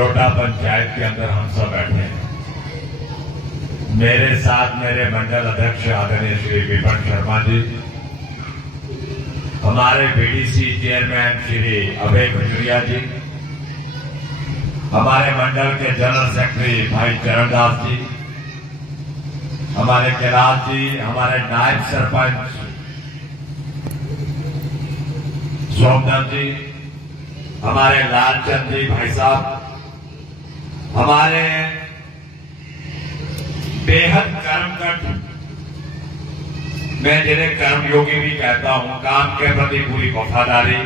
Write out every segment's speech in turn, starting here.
बड़ौदा पंचायत के अंदर हम सब बैठे हैं। मेरे साथ मेरे मंडल अध्यक्ष आदरणीय श्री विपन शर्मा जी, हमारे बीडीसी चेयरमैन श्री अभय खजुरिया जी, हमारे मंडल के जनरल सेक्रेटरी भाई चरणदास जी, हमारे कैलाश जी, हमारे नायब सरपंच सोमनाथ जी, हमारे लालचंद जी भाई साहब, हमारे बेहद कर्मठ, मैं जिन्हें कर्मयोगी भी कहता हूं, काम के प्रति पूरी वफादारी,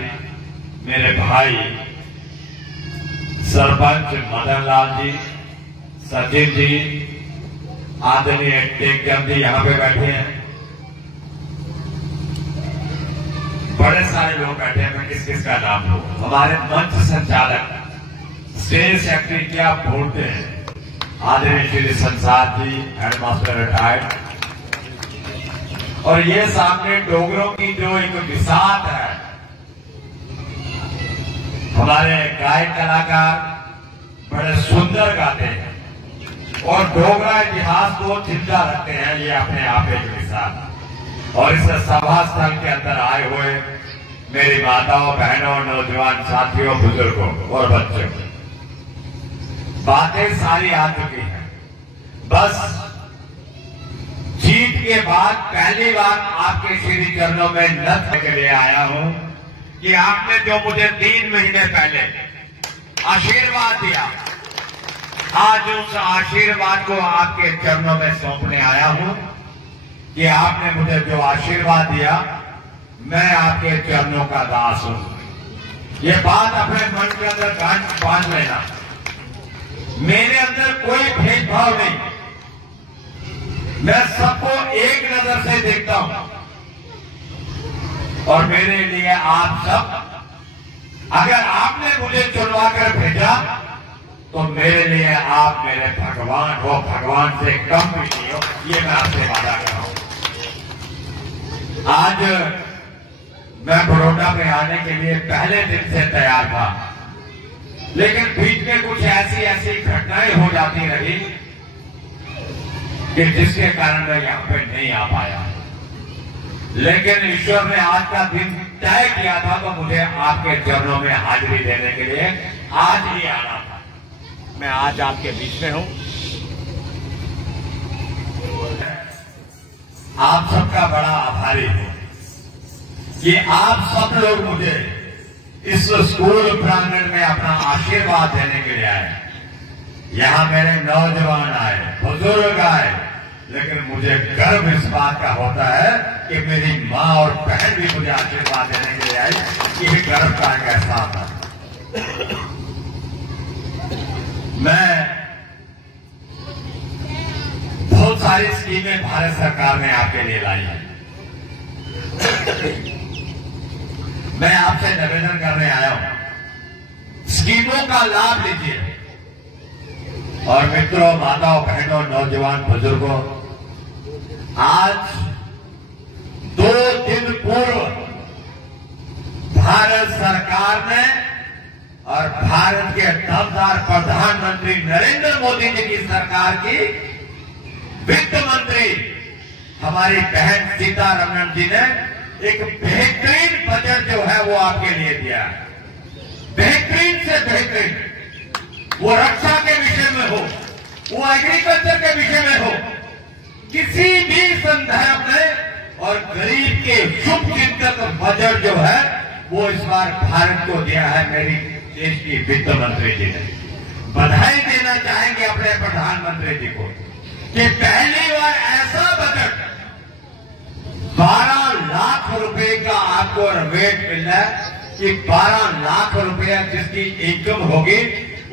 मेरे भाई सरपंच मदन लाल जी, सचिन जी, आदरणीय टेकचंद जी यहां पे बैठे हैं, बड़े सारे लोग बैठे हैं, मैं किस किस का नाम लूं। हमारे मंच संचालक स्टेज सेक्रेटरी क्या बोलते हैं आदरणीय श्री संसार जी, हेडमास्टर रिटायर्ड, और ये सामने डोगरों की जो एक विसात है, हमारे गायक कलाकार बड़े सुंदर गाते हैं और डोगरा इतिहास को जिंदा रखते हैं, ये अपने आप एक विसात। और इस सभा स्थल के अंदर आए हुए मेरी माताओं, बहनों, नौजवान साथियों, बुजुर्गों और बच्चों, बातें सारी आ चुकी हैं। बस जीत के बाद पहली बार आपके श्री चरणों में नत के लिए आया हूं कि आपने जो मुझे 3 महीने पहले आशीर्वाद दिया, आज उस आशीर्वाद को आपके चरणों में सौंपने आया हूं कि आपने मुझे जो आशीर्वाद दिया, मैं आपके चरणों का दास हूं। ये बात अपने मन के अंदर बांध लेना, मेरे अंदर कोई भेदभाव नहीं, मैं सबको एक नजर से देखता हूं और मेरे लिए आप सब, अगर आपने मुझे चुनवा कर भेजा तो मेरे लिए आप मेरे भगवान हो, भगवान से कम भी नहीं हो, ये मैं आपसे वादा कर रहा हूं। आज मैं बड़ौदा में आने के लिए पहले दिन से तैयार था, लेकिन बीच में कुछ ऐसी घटनाएं हो जाती रही कि जिसके कारण मैं यहां पे नहीं आ पाया। लेकिन ईश्वर ने आज का दिन तय किया था तो मुझे आपके चरणों में हाजिरी देने के लिए आज ही आना था। मैं आज आपके बीच में हूं। आप सबका बड़ा आभारी हूं कि आप सब लोग मुझे इस स्कूल प्रांगण में अपना आशीर्वाद देने के लिए आए। यहां मेरे नौजवान आए, बुजुर्ग आए, लेकिन मुझे गर्व इस बात का होता है कि मेरी मां और बहन भी मुझे आशीर्वाद देने के लिए आई। ये गर्व का एक एहसास है। मैं बहुत सारी स्कीमें भारत सरकार ने आपके लिए लाई है। मैं आपसे निवेदन करने आया हूं, स्कीमों का लाभ लीजिए। और मित्रों, माताओं, बहनों, नौजवान, बुजुर्गों, आज 2 दिन पूर्व भारत सरकार ने और भारत के दमदार प्रधानमंत्री नरेंद्र मोदी जी की सरकार की वित्त मंत्री हमारी बहन सीतारमण जी ने एक बेहतरीन बजट जो है वो आपके लिए दिया। बेहतरीन से बेहतरीन, वो रक्षा के विषय में हो, वो एग्रीकल्चर के विषय में हो, किसी भी संदर्भ में, और गरीब के शुभ चिंतक बजट जो है वो इस बार भारत को दिया है मेरी देश की वित्त मंत्री जी ने। बधाई देना चाहेंगे अपने प्रधानमंत्री जी को कि पहली बार ऐसा बजट 12 लाख रुपए का आपको रेट मिल रहा है कि 12 लाख रुपया जिसकी इनकम होगी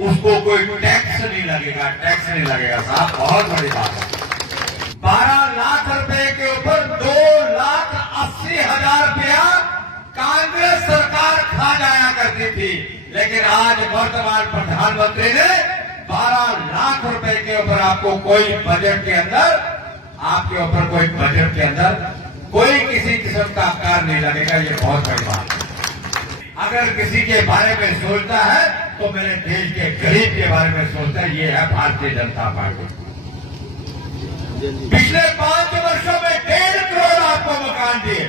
उसको कोई टैक्स नहीं लगेगा। टैक्स नहीं लगेगा साहब, बहुत बड़ी बात है। 12 लाख रुपए के ऊपर 2,80,000 रुपया कांग्रेस सरकार खा जाया करती थी, लेकिन आज वर्तमान प्रधानमंत्री ने 12 लाख रुपए के ऊपर आपको कोई बजट के अंदर, आपके ऊपर कोई बजट के अंदर कोई किसी किस्म का कर नहीं लगेगा। ये बहुत बड़ी बात है। अगर किसी के बारे में सोचता है तो मेरे देश के गरीब के बारे में सोचता है। ये है भारतीय जनता पार्टी। पिछले 5 वर्षों में 1.5 करोड़ आपको मकान दिए।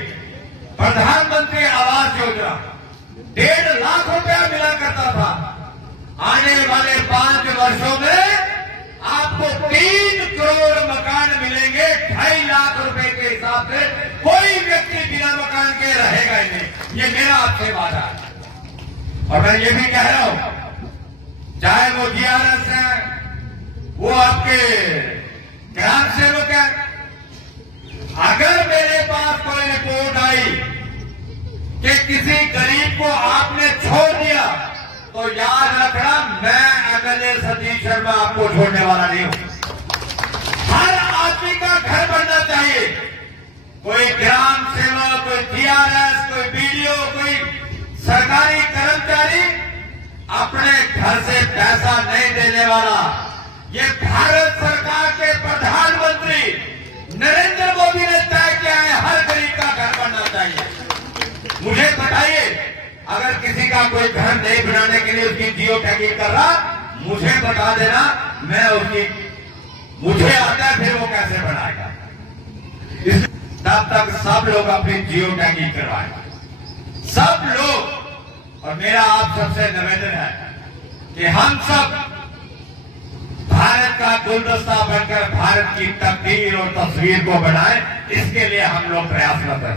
प्रधानमंत्री आवास योजना 1.5 लाख रुपया मिला करता था। आने वाले 5 वर्षों में आपको 3 करोड़ मकान मिलेंगे। 2.5 लाख रुपए के हिसाब से कोई व्यक्ति बिना मकान के रहेगा ही नहीं। ये मेरा आपसे वादा है। और मैं ये भी कह रहा हूं, चाहे वो जीआरएस है, वो आपके ग्राम सेवक है, अगर मेरे पास कोई रिपोर्ट आई कि किसी गरीब को आपने छोड़ दिया तो याद रखना, मैं एमएलए सतीश शर्मा आपको छोड़ने वाला नहीं हूं। हर आदमी का घर बनना चाहिए। कोई ग्राम सेवक, कोई जीआरएस, कोई बीडीओ, कोई सरकारी कर्मचारी अपने घर से पैसा नहीं देने वाला। ये भारत सरकार के प्रधानमंत्री नरेंद्र मोदी ने तय किया है, हर गरीब का घर बनना चाहिए। मुझे बताइए, अगर किसी का कोई घर नहीं बनाने के लिए उसकी जियो टैगिंग कर रहा, मुझे बता देना, मैं उसकी, मुझे आता है फिर वो कैसे बनाएगा। तब तक सब लोग अपनी जियो टैगिंग करवाएं, सब लोग। और मेरा आप सबसे निवेदन है कि हम सब भारत का गुलदस्ता बनकर भारत की तकदीर और तस्वीर को बनाएं। इसके लिए हम लोग प्रयासरत हैं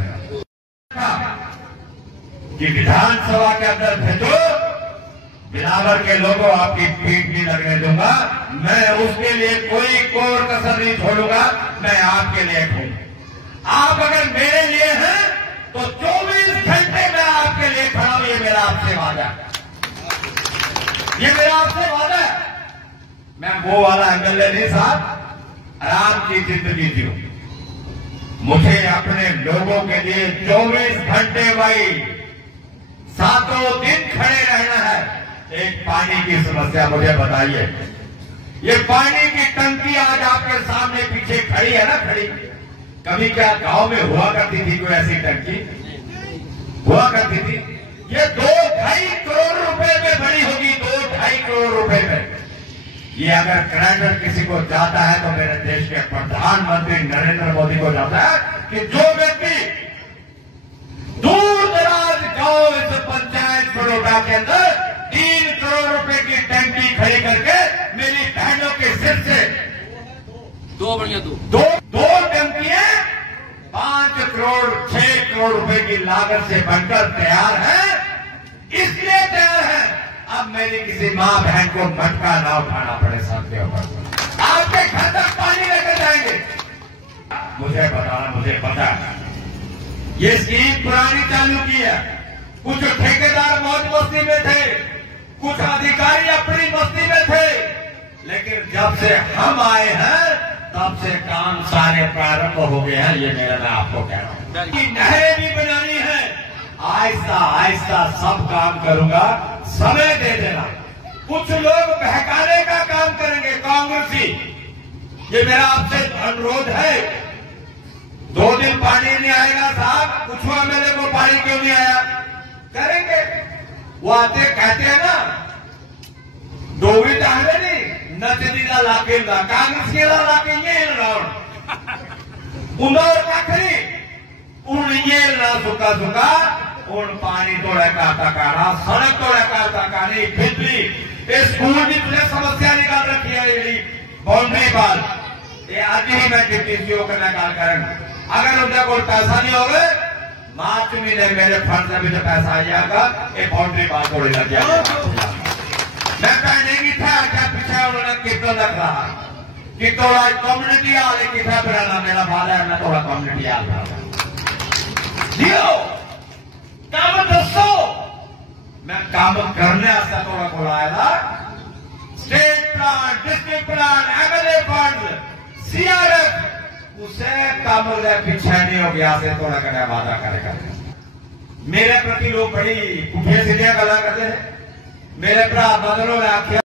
कि विधानसभा के अंदर भेजो, बिलावर के लोगों आपकी पीठ नहीं लगने दूंगा। मैं उसके लिए कोई कोर कसर नहीं छोड़ूंगा। मैं आपके लिए हूं। आप अगर मेरे लिए हैं तो 24 घंटे मैं आपके लिए खड़ा हूं। ये मेरा आपसे वादा है। ये मेरा आपसे वादा है। मैं वो वाला एमएलए नहीं साहब, आराम की जिंदगी जीऊं। मुझे अपने लोगों के लिए 24 घंटे भाई 7 दिन खड़े रहना है। एक पानी की समस्या मुझे बताइए। ये पानी की टंकी आज आपके सामने पीछे खड़ी है ना, खड़ी। कभी क्या गांव में हुआ करती थी कोई ऐसी टंकी? हुआ करती थी? ये 2-2.5 करोड़ रुपए में बड़ी होगी, 2-2.5 करोड़ रुपए में। ये अगर क्रेडिट किसी को जाता है तो मेरे देश के प्रधानमंत्री नरेंद्र मोदी को जाता है कि जो व्यक्ति दूर दराज गांव इस पंचायत बड़ौदा के अंदर 3 करोड़ रुपए की टंकी खड़ी करके मेरी बहनों के सिर से दो टंकियां 5 करोड़ 6 करोड़ रुपए की लागत से बनकर तैयार है। इसलिए तैयार है अब मेरी किसी मां बहन को मटका ना उठाना पड़े सर के ऊपर। आपके घर तक पानी लेकर जाएंगे। मुझे बताना, मुझे पता है ये स्कीम पुरानी चालू की है। कुछ ठेकेदार मौज मस्ती में थे, कुछ अधिकारी अपनी मस्ती में थे, लेकिन जब से हम आए हैं तब से काम सारे प्रारंभ हो गए हैं। ये मेरा मैं आपको कह रहा हूं कि नहरें भी बनानी है। आहिस्ता आहिस्ता सब काम करूंगा, समय दे देना। कुछ लोग बहकाने का काम करेंगे, कांग्रेसी। ये मेरा आपसे अनुरोध है। 2 दिन पानी नहीं आएगा साहब, पूछो एमएलए को पानी क्यों नहीं आया। करेंगे वो आते कहते हैं ना, डोवी चाहते नहीं नचदीदा लाके कांग्रेस लाके उंदौर काखरी उन ये सुखा सुखा उन पानी तोड़े काटा सड़क तोड़े काटा बिजली स्कूल भी तुझे समस्या निकाल रखी है। बाउंड्री बाल ये आज ही मैं डिप्टी सीओ का निकाल करें। अगर उनका कोई पैसा नहीं होगा, मार्च महीने मेरे फंड से भी जो पैसा आ जाएगा, ये बाउंड्री बाल तोड़े लग जाएगा। मैं कहने था क्या पीछे उन्होंने कीर्तन रख रहा कि थोड़ा कम्युनिटी आले कितना बनाना मेरा वादा है। मैं थोड़ा कम्युनिटी आल दियो काम दसो। मैं काम करने आस्ता थोड़ा बुलाया था। State plan, district plan, MLA fund, CRF उसे काम पीछे नहीं हो गया से थोड़ा करने वादा करेगा। मेरे प्रति लोग बड़ी पुठे सीधे गला करते हैं। मेरे भरा बदलों ने आख्या